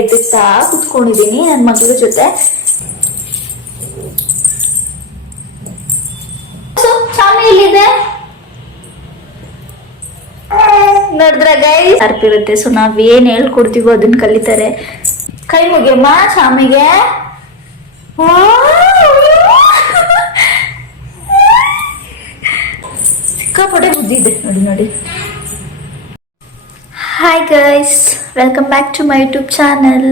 ಎದುತ್ತಾ ಕುತ್ಕೊಂಡಿದೀನಿ ನನ್ನ ಮಗಳ ಜೊತೆ. ಚಾಮಿ ಇಲ್ಲಿದೆ ನೋಡಿದ್ರ ಗೈಸ್. ಇರುತ್ತೆ. ಸೊ ನಾವ್ ಏನ್ ಹೇಳ್ಕೊಡ್ತೀವೋ ಅದನ್ನ ಕಲಿತಾರೆ. ಕೈ ಮುಗಿಯಮ್ಮ ಚಾಮಿಗೆ. ಸಿಕ್ಕಾಪಟ್ಟೆ ಬುದ್ಧಿ ಇದೆ ನೋಡಿ ನೋಡಿ. Hi guys, welcome back to my YouTube channel.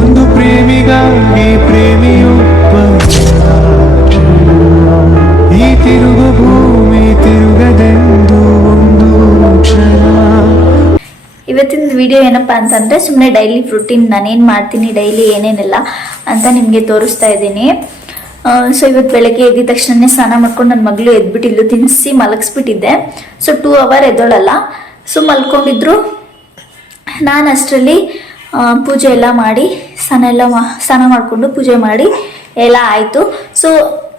ಒಂದು ಪ್ರೇಮಿಗಾಗಿ ಪ್ರೇಮಿಯೊಬ್ಬ ಈ ತಿರುಗು ಭೂಮಿ ತಿರುಗದೆಂದು ಒಂದು ಕ್ಷಣ. ಇವತ್ತಿನ ವಿಡಿಯೋ ಏನಪ್ಪಾ ಅಂತಂದ್ರೆ ಸುಮ್ಮನೆ ಡೈಲಿ ರೂಟೀನ್ ನಾನೇನು ಮಾಡ್ತೀನಿ ಡೈಲಿ ಏನೇನೆಲ್ಲ ಅಂತ ನಿಮಗೆ ತೋರಿಸ್ತಾ ಇದ್ದೀನಿ. ಸೊ ಇವತ್ತು ಬೆಳಗ್ಗೆ ಎದ್ದಿದ ತಕ್ಷಣನೇ ಸ್ನಾನ ಮಾಡ್ಕೊಂಡು ನನ್ನ ಮಗಳು ಎದ್ಬಿಟ್ಟಿದ್ಲು, ತಿನ್ನಿಸಿ ಮಲಗಿಸ್ಬಿಟ್ಟಿದ್ದೆ. ಸೊ 2 hour ಎದ್ದೋಳಲ್ಲ. ಸೊ ಮಲ್ಕೊಂಡಿದ್ರು. ನಾನು ಅಷ್ಟರಲ್ಲಿ ಪೂಜೆ ಎಲ್ಲ ಮಾಡಿ ಸ್ನಾನ ಮಾಡಿಕೊಂಡು ಪೂಜೆ ಮಾಡಿ ಎಲ್ಲ ಆಯಿತು. ಸೊ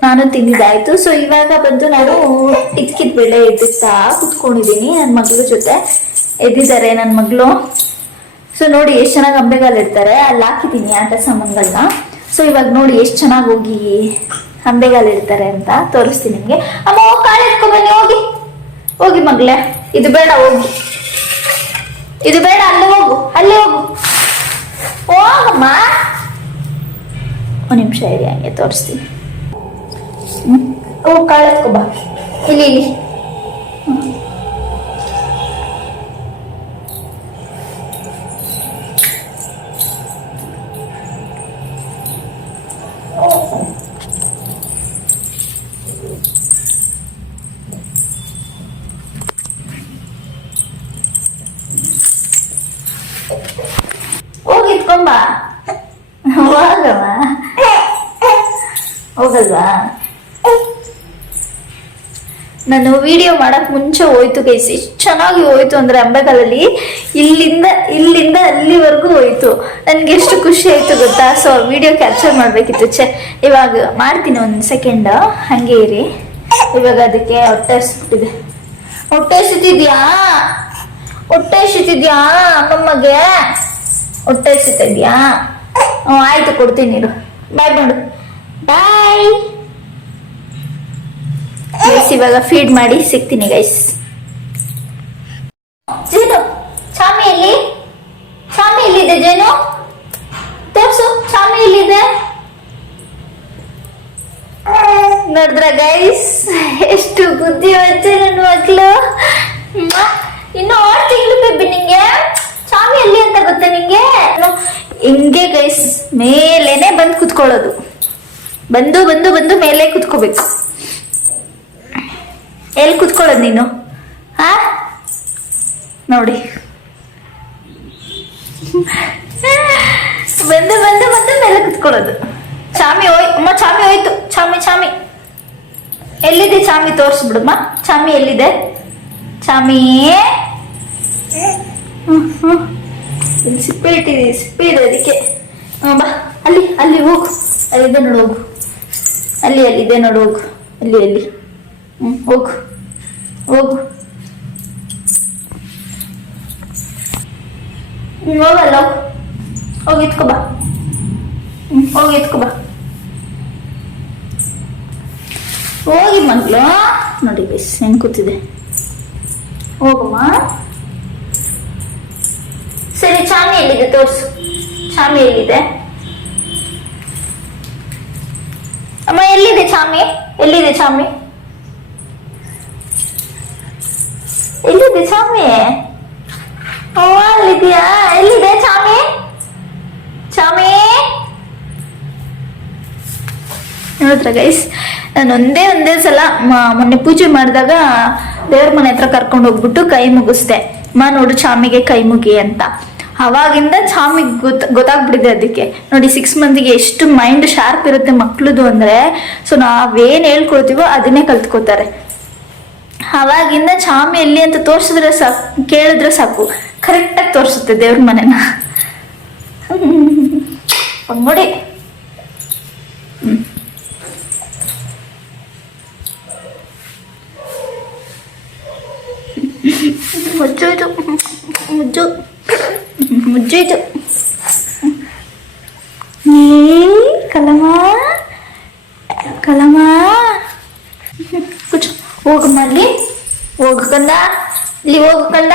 ನಾನು ತಿಂದಿದ್ದಾಯಿತು. ಸೊ ಇವಾಗ ಬಂದು ನಾನು ಟಿಕ್ಕಿದ ಬೆಳೆ ಎದ್ದಿಸ್ತಾ ಕುತ್ಕೊಂಡಿದ್ದೀನಿ ನನ್ನ ಮಗಳ ಜೊತೆ. ಎದ್ದಿದ್ದಾರೆ ನನ್ನ ಮಗಳು. ಸೊ ನೋಡಿ ಎಷ್ಟು ಚೆನ್ನಾಗಿ ಅಂಬೆಗಾಲು ಇರ್ತಾರೆ. ಅಲ್ಲಿ ಹಾಕಿದ್ದೀನಿ ಆಟ ಸಾಮಾನುಗಳನ್ನ. ಸೊ ಇವಾಗ ನೋಡಿ ಎಷ್ಟು ಚೆನ್ನಾಗಿ ಹೋಗಿ ಅಂಬೆಗಾಲು ಇಡ್ತಾರೆ ಅಂತ ತೋರಿಸ್ತೀನಿ ನಿಮಗೆ. ಅಮ್ಮ ಕಾಳು ಎತ್ಕೊಂಬನ್ನಿ, ಹೋಗಿ ಹೋಗಿ ಮಗಳೇ. ಇದು ಬೇಡ, ಹೋಗಿ ಇದು ಬೇಡ, ಅಲ್ಲಿ ಹೋಗು, ಅಲ್ಲಿ ಹೋಗು, ಹೋಗಮ್ಮ. ಒಂದು ನಿಮಿಷ ಇರಿ, ಹಂಗೆ ತೋರಿಸ್ತೀನಿ. ಓ ಕಾಳು ಎತ್ಕೊಬಾ, ಇಲ್ಲಿ ಇಲ್ಲಿ. ಹೋಗಿತ್ಕೊಂಬ, ಹೋಗಮ್ಮ, ಹೋಗಲ್ವಾ? ನಾನು ವಿಡಿಯೋ ಮಾಡಕ್ ಮುಂಚೆ ಹೋಯ್ತು ಗೈಸ್. ಎಷ್ಟು ಚೆನ್ನಾಗಿ ಹೋಯ್ತು ಅಂದ್ರೆ ಅಂಬೆಗಾಲಲ್ಲಿ ಇಲ್ಲಿಂದ ಅಲ್ಲಿವರೆಗೂ ಹೋಯ್ತು. ನನ್ಗೆ ಎಷ್ಟು ಖುಷಿ ಆಯ್ತು ಗೊತ್ತಾ. ಸೊ ವಿಡಿಯೋ ಕ್ಯಾಪ್ಚರ್ ಮಾಡ್ಬೇಕಿತ್ತು. ಇವಾಗ ಮಾಡ್ತೀನಿ, 1 ಸೆಕೆಂಡ್ ಹಂಗೆ ಇರಿ. ಇವಾಗ ಅದಕ್ಕೆ ಹೊಟ್ಟೆ ಹಸ್ಬಿಟ್ಟಿದೆ. ಹೊಟ್ಟೆ ಹಸಿತಿದ್ಯಾ? ಹೊಟ್ಟೆ ಹಸಿತಿದ್ಯಾ ಅಮ್ಮಮ್ಮಗೆ? ಹೊಟ್ಟೆ ಹಸಿತಿದ್ಯಾ? ಆಯ್ತು, ಕೊಡ್ತೀನಿ ಇರು. ಬಾಯ್ ಮಾಡು, ಬಾಯ್ ಗೈಸ್. ಇವಾಗ ಫೀಡ್ ಮಾಡಿ ಸಿಗ್ತೀನಿ ಗೈಸ್. ಜೇನು, ಚಾಮಿ ಎಲ್ಲಿ? ಚಾಮಿ ಎಲ್ಲಿದೆ ಜೇನು? ತೋರ್ಸು, ಚಾಮಿ ಎಲ್ಲಿದೆ? ನೋಡಿದ್ರ ಗೈಸ್, ಎಷ್ಟು ಬುದ್ಧಿ వచ్చే ನನ್ನ ಮಕ್ಕಳು. ಇನ್ನು 6 ತಿಂಗಳು ಬೇಬಿ ನಿಂಗೆ. ಚಾಮಿ ಎಲ್ಲಿ ಅಂತ ಗೊತ್ತಾ ನಿಂಗೆ? ಹಿಂಗೆ ಗೈಸ್ ಮೇಲೇನೆ ಬಂದು ಕುತ್ಕೊಳ್ಳೋದು. ಬಂದು ಬಂದು ಬಂದು ಮೇಲೆ ಕುತ್ಕೋಬೇಕು. ಎಲ್ಲಿ ಕುತ್ಕೊಳ್ಳೋದು ನೀನು? ಹಾ ನೋಡಿ, ಬಂದು ಬಂದು ಬಂದು ಮೇಲೆ ಕುತ್ಕೊಳ್ಳೋದು. ಚಾಮಿ ಅಮ್ಮ, ಚಾಮಿ ಹೋಯ್ತು. ಚಾಮಿ ಎಲ್ಲಿದೆ? ಚಾಮಿ ತೋರಿಸ್ಬಿಡಮ್ಮ. ಚಾಮಿ ಎಲ್ಲಿದೆ? ಚಾಮಿ ಇಲ್ಲಿ ಸಿಪ್ಪೆ ಇಟ್ಟಿದ್ದೀವಿ, ಸಿಪ್ಪೆ ಇದೆ ಅದಕ್ಕೆ. ಬಾ, ಅಲ್ಲಿ ಹೋಗು. ಅಲ್ಲಿದೆ ನೋಡು, ಹೋಗು. ಅಲ್ಲಿದೆ ನೋಡು, ಹೋಗು. ಅಲ್ಲಿ ಹೋಗು ಹೋಗು. ಹೋಗಲ್ಲ, ಹೋಗಿ ಎತ್ಕೊಬಾ. ಹೋಗಿ ಎತ್ಕೊಬಾ, ಹೋಗಿ ಮಗಳು. ನೋಡಿ ಬೇಸ್ ಹೆಂಗ್ ಕೂತಿದೆ. ಹೋಗಮ್ಮ. ಸರಿ, ಚಾಮಿ ಎಲ್ಲಿದೆ ತೋರ್ಸು. ಚಾಮಿ ಎಲ್ಲಿದೆ ಅಮ್ಮ? ಎಲ್ಲಿದೆ ಚಾಮಿ? ಎಲ್ಲಿದೆ ಚಾಮಿ? ಎಲ್ಲಿದೆ ಚಾಮಿ? ಅಲ್ಲಿದ್ಯಾ? ಎಲ್ಲಿದೆ ಚಾಮಿ? ಚಾಮಿ ನೋಡಿದ್ರ ಗೈಸ್, ನಾನು ಒಂದೇ ಸಲ ಮೊನ್ನೆ ಪೂಜೆ ಮಾಡಿದಾಗ ದೇವ್ರ ಮನೆ ಹತ್ರ ಕರ್ಕೊಂಡು ಹೋಗ್ಬಿಟ್ಟು ಕೈ ಮುಗಿಸ್ದೆ. ನೋಡು ಚಾಮಿಗೆ ಕೈ ಮುಗಿ ಅಂತ. ಅವಾಗಿಂದ ಚಾಮಿಗೆ ಗೊತ್ತಾಗ್ಬಿಟ್ಟಿದೆ. ಅದಕ್ಕೆ ನೋಡಿ 6 ಮಂತ್ಗೆ ಎಷ್ಟು ಮೈಂಡ್ ಶಾರ್ಪ್ ಇರುತ್ತೆ ಮಕ್ಳದು ಅಂದ್ರೆ. ಸೊ ನಾವೇನ್ ಹೇಳ್ಕೊಳ್ತೀವೋ ಅದನ್ನೇ ಕಲ್ತ್ಕೋತಾರೆ. ಅವಾಗಿಂದ ಚಾಮಿ ಎಲ್ಲಿ ಅಂತ ತೋರಿಸಿದ್ರೆ ಸಾಕು, ಕೇಳಿದ್ರೆ ಸಾಕು, ಕರೆಕ್ಟಾಗಿ ತೋರಿಸುತ್ತೆ ದೇವ್ರ ಮನೆನ. ನೋಡಿ ಮುಜ್ಜು ಇದು, ಮುಜ್ಜು ಇದು. ಹೋಗಮ್ಮ ಅಲ್ಲಿ, ಹೋಗಕಂದ, ಇಲ್ಲಿ ಹೋಗಕಂದ.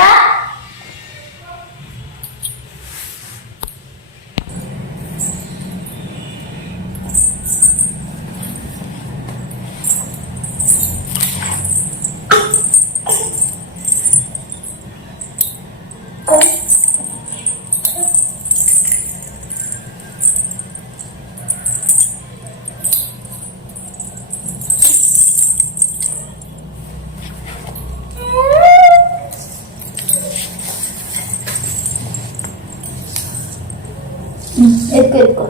ಎತ್ಕೊ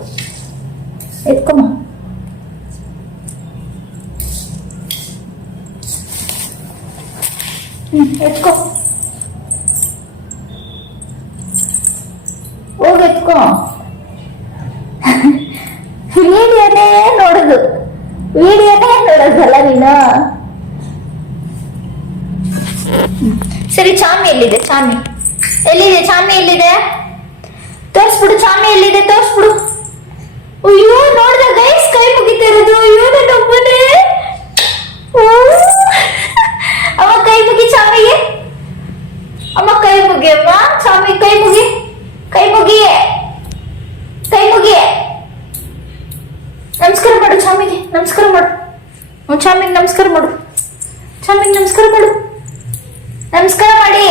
ಎತ್ಕೊಮ್ಮ. ಎತ್ಕೊ, ಹೋಗಿ ಎತ್ಕೊ. ವಿಡಿಯೋನೇ ನೋಡುದು, ವಿಡಿಯೋನೇ ನೋಡೋದಲ್ಲ ನೀನು. ಸರಿ, ಚಾಮಿ ಎಲ್ಲಿದೆ? ಚಾಮಿ ಎಲ್ಲಿದೆ? ಚಾಮಿ ಎಲ್ಲಿದೆ? ತೋರ್ಸ್ಬಿಡು, ಚಾಮಿ ಎಲ್ಲಿದೆ ತೋರ್ಸ್ಬಿಡು. ಅಯ್ಯೋ ನೋಡ್ದ ಗೈಸ್, ಕೈ ಮುಗಿತಾ ಇರೋದು. ಅಯ್ಯೋ ನನ್ನ ಒಬ್ಬನೇ. ಅಮ್ಮ ಕೈ ಮುಗಿ ಚಾಮಿಗೆ, ಅಮ್ಮ ಕೈ ಮುಗಿ, ಅಮ್ಮ ಚಾಮಿ ಕೈ ಮುಗಿ, ಕೈ ಮುಗಿ, ಕೈ ಮುಗಿ. ನಮಸ್ಕಾರ ಮಾಡು ಚಾಮಿಗೆ, ನಮಸ್ಕಾರ ಮಾಡು. ಚಾಮಿಗೆ ನಮಸ್ಕಾರ ಮಾಡು, ಚಾಮಿಗೆ ನಮಸ್ಕಾರ ಮಾಡು, ನಮಸ್ಕಾರ ಮಾಡಿ.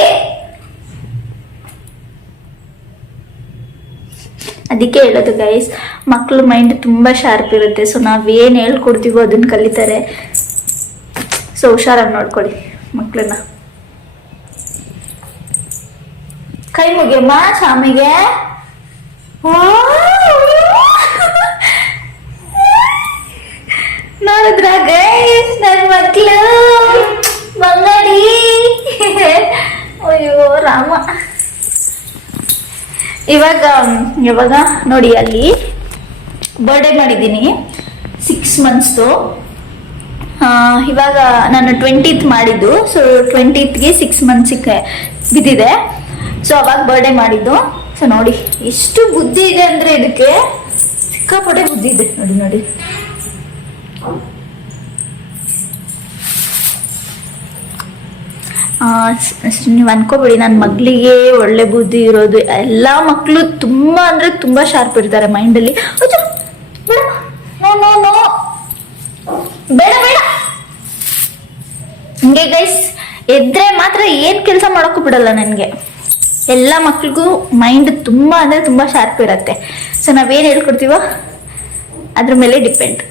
ಅದಕ್ಕೆ ಹೇಳೋದು ಗೈಸ್, ಮಕ್ಳು ಮೈಂಡ್ ತುಂಬ ಶಾರ್ಪ್ ಇರುತ್ತೆ. ಸೊ ನಾವೇನು ಹೇಳ್ಕೊಡ್ತೀವೋ ಅದನ್ನ ಕಲಿತಾರೆ. ಸೊ ಹುಷಾರಾಗಿ ನೋಡ್ಕೊಳ್ಳಿ ಮಕ್ಕಳನ್ನ. ಕೈ ಮುಗಿಯಮ್ಮ ಚಾಮಿಗೆ. ನೋಡಿದ್ರ ಗೈಸ್ ನನ್ನ ಮಕ್ಳು ಬಂಗಾಡಿ. ಅಯ್ಯೋ ರಾಮ. ಇವಾಗ ನೋಡಿ, ಅಲ್ಲಿ ಬರ್ಡೇ ಮಾಡಿದ್ದೀನಿ 6 ಮಂತ್ಸ್ದು. ಇವಾಗ ನಾನು 20th ಮಾಡಿದ್ದು. ಸೊ 20th 6 ಮಂತ್ಸಿಗೆ ಬಿದ್ದಿದೆ. ಸೊ ಅವಾಗ ಬರ್ಡೇ ಮಾಡಿದ್ದು. ಸೊ ನೋಡಿ ಎಷ್ಟು ಬುದ್ಧಿ ಇದೆ ಅಂದ್ರೆ, ಇದಕ್ಕೆ ಸಿಕ್ಕಾಪಟ್ಟೆ ಬುದ್ಧಿ ಇದೆ. ನೋಡಿ ನೋಡಿ, ನೀವು ಅನ್ಕೋಬೇಡಿ ನನ್ನ ಮಗಳಿಗೆ ಒಳ್ಳೆ ಬುದ್ಧಿ ಇರೋದು. ಎಲ್ಲ ಮಕ್ಕಳು ತುಂಬಾ ಅಂದ್ರೆ ತುಂಬಾ ಶಾರ್ಪ್ ಇರ್ತಾರೆ ಮೈಂಡಲ್ಲಿ. ಬೇಡ ಬೇಡ ಹಿಂಗೆ ಗೈಸ್, ಎದ್ರೆ ಮಾತ್ರ ಏನ್ ಕೆಲಸ ಮಾಡೋಕ್ಕೂ ಬಿಡಲ್ಲ ನನಗೆ. ಎಲ್ಲ ಮಕ್ಳಿಗೂ ಮೈಂಡ್ ತುಂಬಾ ಅಂದ್ರೆ ತುಂಬಾ ಶಾರ್ಪ್ ಇರತ್ತೆ. ಸೊ ನಾವೇನ್ ಹೇಳ್ಕೊಡ್ತೀವೋ ಅದ್ರ ಮೇಲೆ ಡಿಪೆಂಡ್.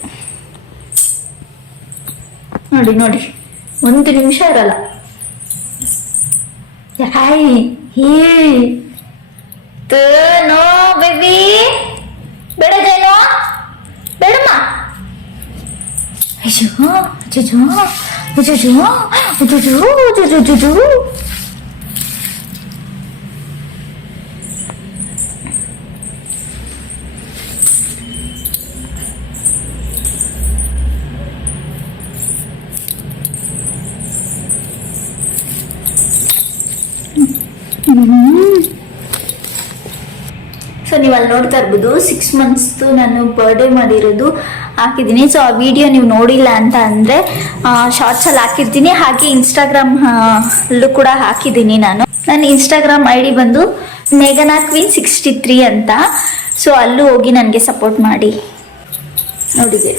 ನೋಡಿ ನೋಡಿ, 1 ನಿಮಿಷ ಇರಲ್ಲ. ಹಾಯ್ ನೋ ಬೇಬಿ, ಬೇಡ ಜೇನು, ಬೇಡಮ್ಮ. ಅಯ್ಯೋ ಜುಜು ಜುಜು ಜುಜು ಜುಜು ಜುಜು. ಸೊ ನೀವು ಅಲ್ಲಿ ನೋಡ್ತಾ ಇರ್ಬೋದು 6 ಮಂತ್ಸ್ದು ನಾನು ಬರ್ಡೇ ಮಾಡಿರೋದು ಹಾಕಿದ್ದೀನಿ. ಸೊ ಆ ವಿಡಿಯೋ ನೀವು ನೋಡಿಲ್ಲ ಅಂತ ಅಂದರೆ ಶಾರ್ಟ್ಸಲ್ಲಿ ಹಾಕಿರ್ತೀನಿ. ಹಾಗೆ ಇನ್ಸ್ಟಾಗ್ರಾಮ್ ಅಲ್ಲೂ ಕೂಡ ಹಾಕಿದ್ದೀನಿ. ನನ್ನ ಇನ್ಸ್ಟಾಗ್ರಾಮ್ ID ಬಂದು ಮೇಘನಾ ಕ್ವೀನ್ 63 ಅಂತ. ಸೊ ಅಲ್ಲೂ ಹೋಗಿ ನನಗೆ ಸಪೋರ್ಟ್ ಮಾಡಿ. ನೋಡಿದೆ,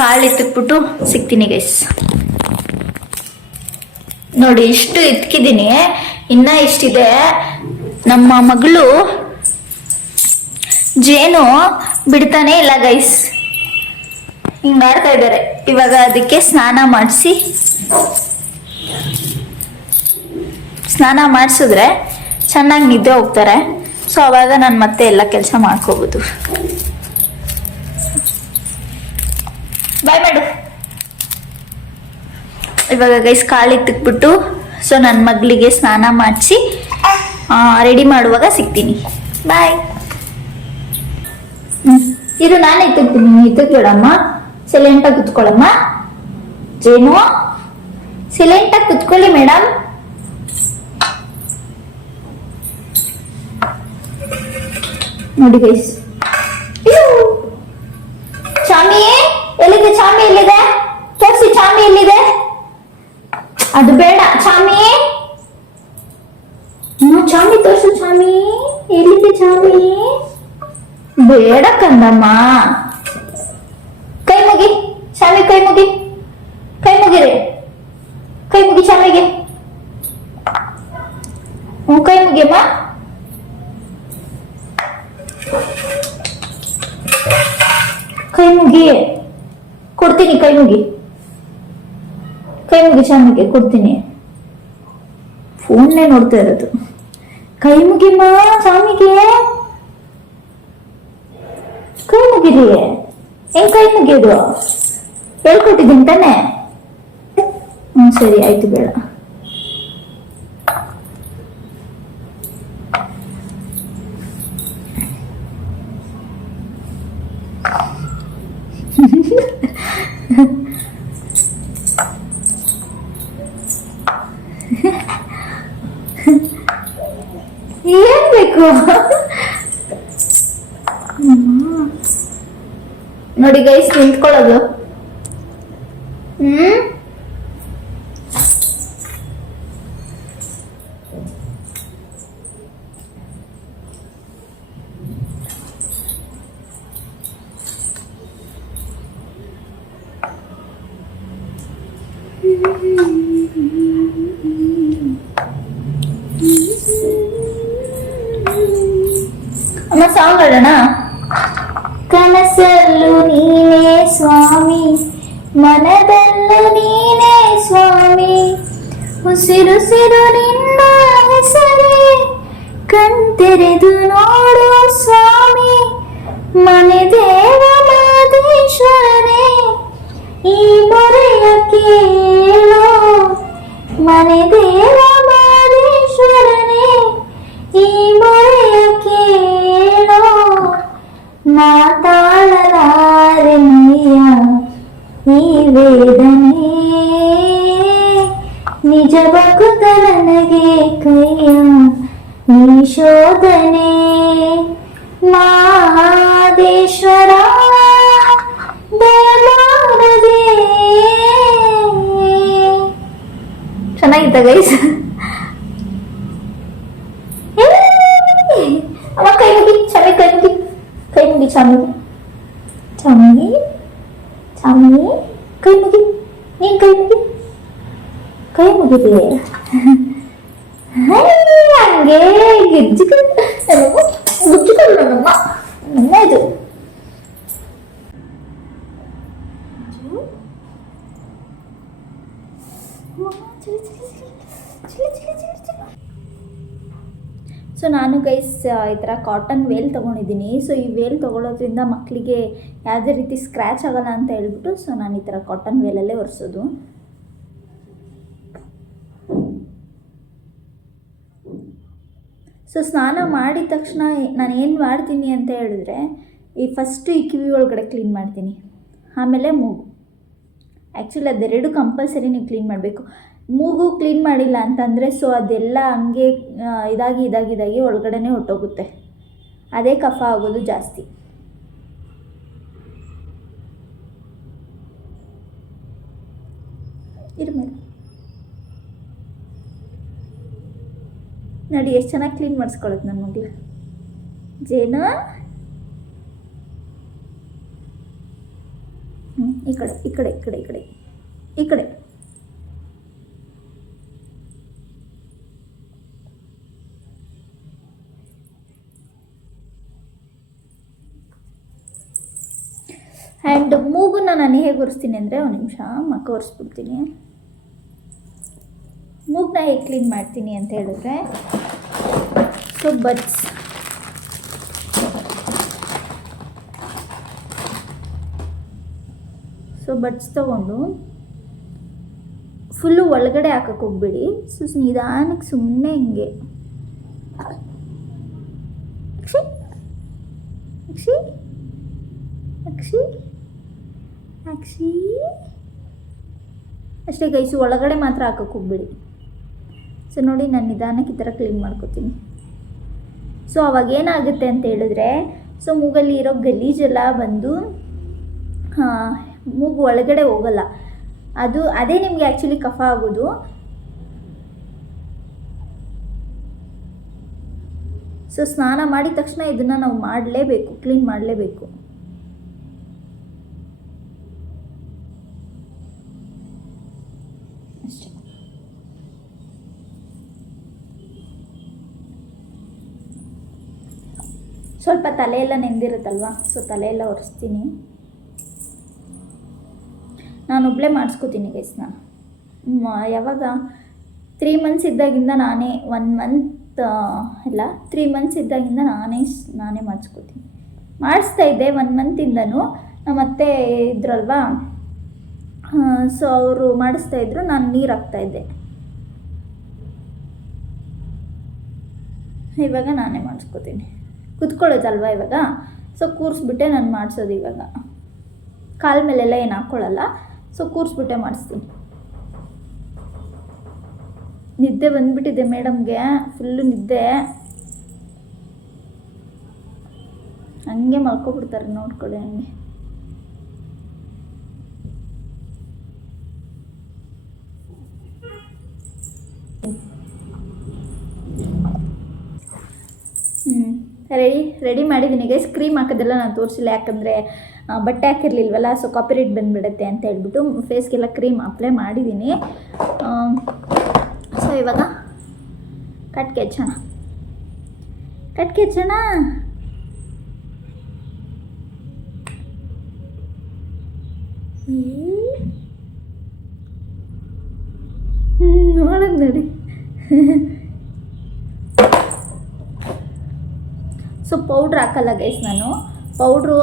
ಕಾಳು ಎತ್ತಿಕ್ಬಿಟ್ಟು ಸಿಗ್ತೀನಿ ಗೈಸ್. ನೋಡಿ ಇಷ್ಟು ಎತ್ಕಿದ್ದೀನಿ, ಇನ್ನ ಇಷ್ಟಿದೆ. ನಮ್ಮ ಮಗಳು ಜೇನು ಬಿಡ್ತಾನೆ ಇಲ್ಲ ಗೈಸ್, ಹಿಂಗ್ ಆಡ್ತಾ ಇದ್ದಾರೆ. ಇವಾಗ ಅದಕ್ಕೆ ಸ್ನಾನ ಮಾಡಿಸಿದ್ರೆ ಚೆನ್ನಾಗಿ ನಿದ್ದೆ ಹೋಗ್ತಾರೆ. ಸೊ ಅವಾಗ ನಾನು ಮತ್ತೆ ಎಲ್ಲ ಕೆಲಸ ಮಾಡ್ಕೋಬಹುದು. ಬಾಯ್ ಮಾಡು. ಇವಾಗ ಗೈಸ್ ಕಾಳು ಇತ್ತಿಕ್ಬಿಟ್ಟು ಸೊ ನನ್ನ ಮಗಳಿಗೆ ಸ್ನಾನ ಮಾಡಿಸಿ ರೆಡಿ ಮಾಡುವಾಗ ಸಿಗ್ತೀನಿ. ಬಾಯ್. ಇದು ನಾನೇ ಇತ್ತಿಕ್ತೀನಿ, ಇತ್ತಿಕ್ಬೇಡಮ್ಮ. ಸೈಲೆಂಟಾಗಿ ಕುತ್ಕೊಳ್ಳಮ್ಮ. ಜೇನು ಸೈಲೆಂಟಾಗಿ ಕುತ್ಕೊಳ್ಳಿ ಮೇಡಮ್. ನೋಡಿ ಗೈಸ್, ಚಾಮಿ ಎಲ್ಲಿದೆ? ಅದು ಬೇಡ ಚಾಮಿ. ಚಾಮಿ ತೋರ್ಸು ಚಾಮಿ, ಎಲ್ಲಿದೆ ಚಾಮಿ? ಬೇಡ ಕಂದಮ್ಮ. ಕೈ ಮುಗಿ ಚಾಮಿ, ಕೈ ಮುಗಿ, ಕೈ ಮುಗಿರಿ, ಕೈ ಮುಗಿ ಚಾಮಿಗೆ. ಕೈ ಮುಗಿಯಮ್ಮ. ಕೈ ಮುಗಿ, ಕೊಡ್ತೀನಿ. ಕೈ ಮುಗಿ, ಕೈ ಮುಗಿ ಚಾಮಿಗೆ ಕೊಡ್ತೀನಿ. ಫೋನ್ನೇ ನೋಡ್ತಾ ಇರೋದು. ಕೈ ಮುಗಿಮ್ಮ ಚಾಮಿಗೆ, ಕೈ ಮುಗಿರಿ. ಹೆಂಗ್ ಕೈ ಮುಗಿಯೋದು ಹೇಳ್ಕೊಟ್ಟಿದ್ದೀನಿ ತಾನೆ? ಸರಿ ಆಯ್ತು, ಬೇಡ. ಏನ್ ಬೇಕು ನೋಡಿ ಗೈಸ್, ನಿಂತ್ಕೊಳ್ಳೋದು. ಅಮ್ಮ ಸಾಂಗ್ ಆಡೋಣ. ಕನಸಲ್ಲೂ ನೀನೇ ಸ್ವಾಮಿ, ಮನದಲ್ಲೂ ನೀನೇ ಸ್ವಾಮಿ, ಉಸಿರುಸಿರು ನಿನ್ನ ಹೆಸರೇ, ಕಣ್ತೆರೆದು ನೋಡು ಸ್ವಾಮಿ, ಮನೆ ದೇವ ಮಾದೇಶ್ವರನೇ, ಈ ಮೊರೆಯ ಕೇಳೋ, ಮನೆ ದೇವ ಮಾದೇಶ್ವರನೇ, ಈ ಮೊರೆಯ ಕೇಳೋ, ನಾ ತಾಳಲಾರೆನೆಯ ಈ ವೇದನೆ, ನಿಜ ಬಕುತ ನನಗೆ ಕೈಯ ನೀ ಶೋಧನೆ, ಮಹಾದೇಶ್ವರ ದಯಮಾಡದೆ. ಚೆನ್ನಾಗಿತ್ತ ಗೈಸ್? ಅಮ್ಮ ಕೈ ಮುಗಿ ಚಾಮಿ, ಕೈ ಮುಗಿ, ಕೈ ಮುಗಿ ಚಾಮಿ, ಚಾಮಿ ಚಾಮಿ, ಕೈ ಮುಗಿ, ನೀನ್ ಕೈ ಮುಗಿ, ಕೈ ಮುಗಿದೆ. ಹಂಗೆ ಗುಜ್ಜಿಕೊಂಡು ನನ್ನಮ್ಮ, ನನ್ನ ಇದು. ಸೊ ನಾನು ಗೈಸ್ ಈ ಥರ ಕಾಟನ್ ವೇಲ್ ತೊಗೊಂಡಿದ್ದೀನಿ. ಸೊ ಈ ವೇಲ್ ತೊಗೊಳೋದ್ರಿಂದ ಮಕ್ಕಳಿಗೆ ಯಾವುದೇ ರೀತಿ ಸ್ಕ್ರ್ಯಾಚ್ ಆಗೋಲ್ಲ ಅಂತ ಹೇಳ್ಬಿಟ್ಟು ಸೊ ನಾನು ಈ ಥರ ಕಾಟನ್ ವೇಲಲ್ಲೇ ಒರೆಸೋದು. ಸೊ ಸ್ನಾನ ಮಾಡಿದ ತಕ್ಷಣ ನಾನು ಏನು ಮಾಡ್ತೀನಿ ಅಂತ ಹೇಳಿದ್ರೆ, ಈ ಫಸ್ಟು ಈ ಕಿವಿ ಒಳಗಡೆ ಕ್ಲೀನ್ ಮಾಡ್ತೀನಿ, ಆಮೇಲೆ ಮೂಗು. ಆ್ಯಕ್ಚುಲಿ ಅದೆರಡು ಕಂಪಲ್ಸರಿ ನೀವು ಕ್ಲೀನ್ ಮಾಡಬೇಕು. ಮೂಗು ಕ್ಲೀನ್ ಮಾಡಿಲ್ಲ ಅಂತಂದರೆ ಸೊ ಅದೆಲ್ಲ ಹಂಗೆ ಇದಾಗಿ ಒಳಗಡೆನೇ ಹೊಟ್ಟೋಗುತ್ತೆ. ಅದೇ ಕಫ ಆಗೋದು ಜಾಸ್ತಿ. ಇರ್ಮೇಲೆ ನೋಡಿ ಎಷ್ಟು ಚೆನ್ನಾಗಿ ಕ್ಲೀನ್ ಮಾಡಿಸ್ಕೊಳ್ಳೋದು ನನ್ನ ಮಗಳು ಜೇನು. ಈ ಕಡೆ ಈ ಕಡೆ ಈ ಕಡೆ ಈ ಕಡೆ ಈ ಕಡೆ. ಆ್ಯಂಡ್ ಮೂಗನ್ನ ನಾನು ಹೇಗೆ ಒರೆಸ್ತೀನಿ ಅಂದರೆ, ಒಂದು ನಿಮಿಷ ಮಕ್ಕ ಒರೆಸ್ಬಿಡ್ತೀನಿ. ಮೂಗನ್ನ ಹೇಗೆ ಕ್ಲೀನ್ ಮಾಡ್ತೀನಿ ಅಂತ ಹೇಳಿದ್ರೆ, ಸೊ ಬಡ್ಸ್ ತೊಗೊಂಡು ಫುಲ್ಲು ಒಳಗಡೆ ಹಾಕಕ್ಕೆ ಹೋಗ್ಬೇಡಿ. ಸೊ ನಿಧಾನಕ್ಕೆ ಸುಮ್ಮನೆ ಹಿಂಗೆ ಅಕ್ಷಿ ಅಕ್ಷಿ ಅಕ್ಷಿ ಅಕ್ಷಿ ಅಷ್ಟೇ ಗೈಸು, ಒಳಗಡೆ ಮಾತ್ರ ಹಾಕಕ್ಕೆ ಹೋಗ್ಬೇಡಿ. ಸೊ ನೋಡಿ ನಾನು ನಿಧಾನಕ್ಕೆ ಈ ಥರ ಕ್ಲೀನ್ ಮಾಡ್ಕೊತೀನಿ. ಸೊ ಅವಾಗ ಏನಾಗುತ್ತೆ ಅಂತ ಹೇಳಿದ್ರೆ, ಸೊ ಮೂಗಲ್ಲಿ ಇರೋ ಗಲೀಜೆಲ್ಲ ಬಂದು ಮೂಗು ಒಳಗಡೆ ಹೋಗಲ್ಲ. ಅದೇ ನಿಮಗೆ ಆ್ಯಕ್ಚುಲಿ ಕಫ ಆಗೋದು. ಸೊ ಸ್ನಾನ ಮಾಡಿದ ತಕ್ಷಣ ಇದನ್ನು ನಾವು ಮಾಡಲೇಬೇಕು, ಕ್ಲೀನ್ ಮಾಡಲೇಬೇಕು. ಅಷ್ಟೇ. ಸ್ವಲ್ಪ ತಲೆ ಎಲ್ಲ ನೆಂದಿರುತ್ತಲ್ವ, ಸೊ ತಲೆ ಎಲ್ಲ ಒರೆಸ್ತೀನಿ. ನಾನೊಬ್ಬಳೇ ಮಾಡಿಸ್ಕೋತೀನಿ ಗೈಸ್. ನಾನು ಯಾವಾಗ 3 months ಇದ್ದಾಗಿಂದ ನಾನೇ 1 month ಇಲ್ಲ 3 months ಇದ್ದಾಗಿಂದ ನಾನೇ ಮಾಡಿಸ್ಕೋತೀನಿ. ಮಾಡಿಸ್ತಾ ಇದ್ದೆ 1 monthಯಿಂದನೂ. ನಮ್ಮತ್ತೆ ಇದ್ರಲ್ವಾ, ಸೊ ಅವರು ಮಾಡಿಸ್ತಾಯಿದ್ರು, ನಾನು ನೀರು ಹಾಕ್ತಾಯಿದ್ದೆ. ಇವಾಗ ನಾನೇ ಮಾಡಿಸ್ಕೋತೀನಿ. ಕುತ್ಕೊಳ್ಳೋದಲ್ವ ಇವಾಗ, ಸೊ ಕೂರಿಸ್ಬಿಟ್ಟೆ ನಾನು ಮಾಡಿಸೋದು. ಇವಾಗ ಕಾಲ ಮೇಲೆಲ್ಲ ಏನು ಹಾಕ್ಕೊಳ್ಳಲ್ಲ, ಸೊ ಕೂರಿಸ್ಬಿಟ್ಟೆ ಮಾಡಿಸ್ತೀನಿ. ನಿದ್ದೆ ಬಂದುಬಿಟ್ಟಿದೆ ಮೇಡಮ್ಗೆ, ಫುಲ್ಲು ನಿದ್ದೆ. ಹಂಗೆ ಮಲ್ಕೊಬಿಡ್ತಾರೆ, ನೋಡ್ಕೊಳ್ಳಿ ಹಂಗೆ. ರೆಡಿ ಮಾಡಿದ್ದೀನಿ ಗೈಸ್. ಕ್ರೀಮ್ ಹಾಕೋದೆಲ್ಲ ನಾನು ತೋರಿಸಿಲ್ಲ, ಯಾಕಂದರೆ ಬಟ್ಟೆ ಹಾಕಿರ್ಲಿಲ್ವಲ್ಲ, ಸೊ ಕಾಪಿರೈಟ್ ಬಂದುಬಿಡುತ್ತೆ ಅಂತ ಹೇಳ್ಬಿಟ್ಟು ಫೇಸ್ಗೆಲ್ಲ ಕ್ರೀಮ್ ಅಪ್ಲೈ ಮಾಡಿದ್ದೀನಿ. ಸೊ ಇವಾಗ ಕಟ್ಗೆ ಹಚ್ಚೋಣ. ನೋಡೋದು ನೋಡಿ. ಸೊ ಪೌಡ್ರ್ ಹಾಕಲ್ಲ ಗೈಸ್, ನಾನು ಪೌಡ್ರು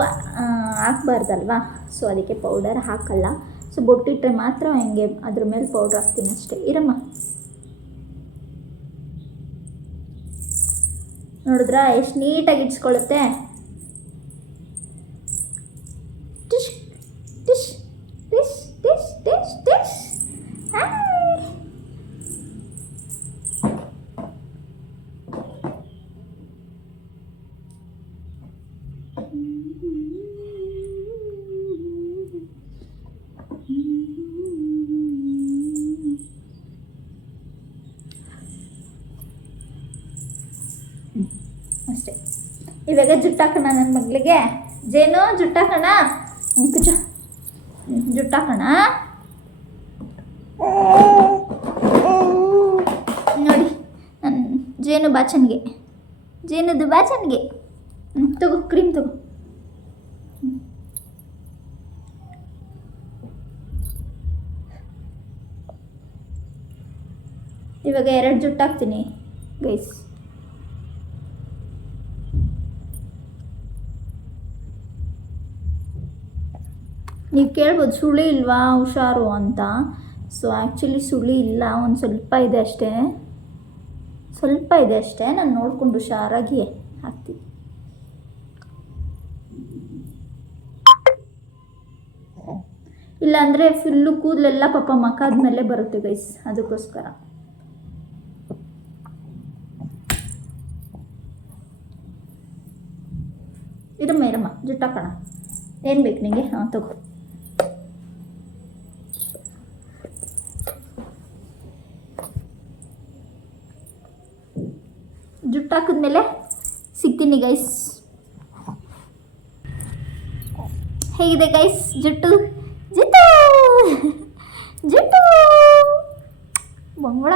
ಹಾಕ್ಬಾರ್ದಲ್ವಾ, ಸೊ ಅದಕ್ಕೆ ಪೌಡರ್ ಹಾಕಲ್ಲ. ಸೊ ಬೊಟ್ಟಿಟ್ಟರೆ ಮಾತ್ರ ಹಿಂಗೆ ಅದ್ರ ಮೇಲೆ ಪೌಡ್ರ್ ಹಾಕ್ತೀನಿ ಅಷ್ಟೇ. ಇರಮ್ಮ, ನೋಡಿದ್ರಾ ಎಷ್ಟು ನೀಟಾಗಿ ಇಡ್ಸ್ಕೊಳ್ಳುತ್ತೆ. ಟಿಶ್ ಟಿಶ್ ಟಿಶ್ ಟಿಶ್ ಟಿಶ್ ಟಿಶ್. ಅಷ್ಟೇ. ಇವಾಗ ಜುಟ್ಟಾಕೋಣ ನನ್ನ ಮಗಳಿಗೆ. ಜೇನು ಜುಟ್ಟಾಕೋಣ, ಜುಟ್ಟಾಕೋಣ. ನೋಡಿ ನನ್ನ ಜೇನು ಬಾಚನ್ಗೆ, ಜೇನುದು ಬಾಚನ್ಗೆ. ತಗೋ ಕ್ರೀಮ್ ತಗೋ. ಇವಾಗ 2 ಜುಟ್ಟಾಕ್ತೀನಿ ಗೈಸ್. ನೀವು ಕೇಳ್ಬೋದು ಸುಳಿ ಇಲ್ವಾ ಹುಷಾರು ಅಂತ. ಸೊ ಆ್ಯಕ್ಚುಲಿ ಸುಳಿ ಇಲ್ಲ, ಒಂದು ಸ್ವಲ್ಪ ಇದೆ ಅಷ್ಟೇ. ನಾನು ನೋಡಿಕೊಂಡು ಹುಷಾರಾಗಿ ಹಾಕ್ತೀನಿ. ಇಲ್ಲಾಂದರೆ ಫುಲ್ಲು ಕೂದಲೆಲ್ಲ ಪಾಪ ಮಖದ ಮೇಲೆ ಬರುತ್ತೆ ಗೈಸ್, ಅದಕ್ಕೋಸ್ಕರ. ಇರಮ್ಮ ಜುಟ್ಟಾಕೋಣ. ಏನು ಬೇಕು ನಿಮಗೆ? ಹಾಂ ತಗೋ. ಜುಟ್ಟು ಹಾಕಿದ್ಮೇಲೆ ಸಿಗ್ತೀನಿ ಗೈಸ್. ಹೇಗಿದೆ ಗೈಸ್ ಜುಟ್ಟು? ಜುಟ್ಟು ಬಂಗೋಳ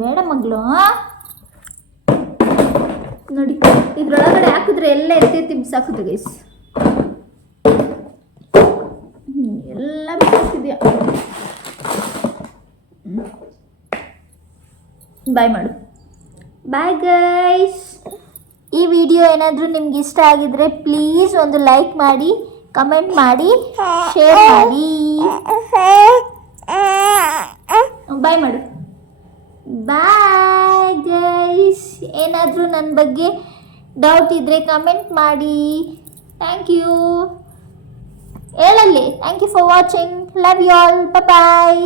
ಬೇಡ ಮಗಳು. ನೋಡಿ ಇದ್ರೊಳಗಡೆ ಹಾಕಿದ್ರೆ ಎಲ್ಲ ಎತ್ತಿ ಬಿಸಾಕುತ್ತೆ ಗೈಸ್, ಎಲ್ಲ ಬಿಸಾಕ್ತಿದ್ಯಾ. ಬಾಯ್ ಮಾಡು. Bye guys. ಈ ವಿಡಿಯೋ ಏನಾದರೂ ನಿಮ್ಗೆ ಇಷ್ಟ ಆಗಿದ್ರೆ ಪ್ಲೀಸ್ ಒಂದು ಲೈಕ್ ಮಾಡಿ, ಕಮೆಂಟ್ ಮಾಡಿ, ಶೇರ್ ಮಾಡಿ. ಬಾಯ್ ಮಾಡು. Bye guys. ಏನಾದರೂ ನನ್ನ ಬಗ್ಗೆ ಡೌಟ್ ಇದ್ದರೆ ಕಮೆಂಟ್ ಮಾಡಿ. ಥ್ಯಾಂಕ್ ಯು ಹೇಳಲ್ಲಿ. Thank you for watching. Love you all. Bye.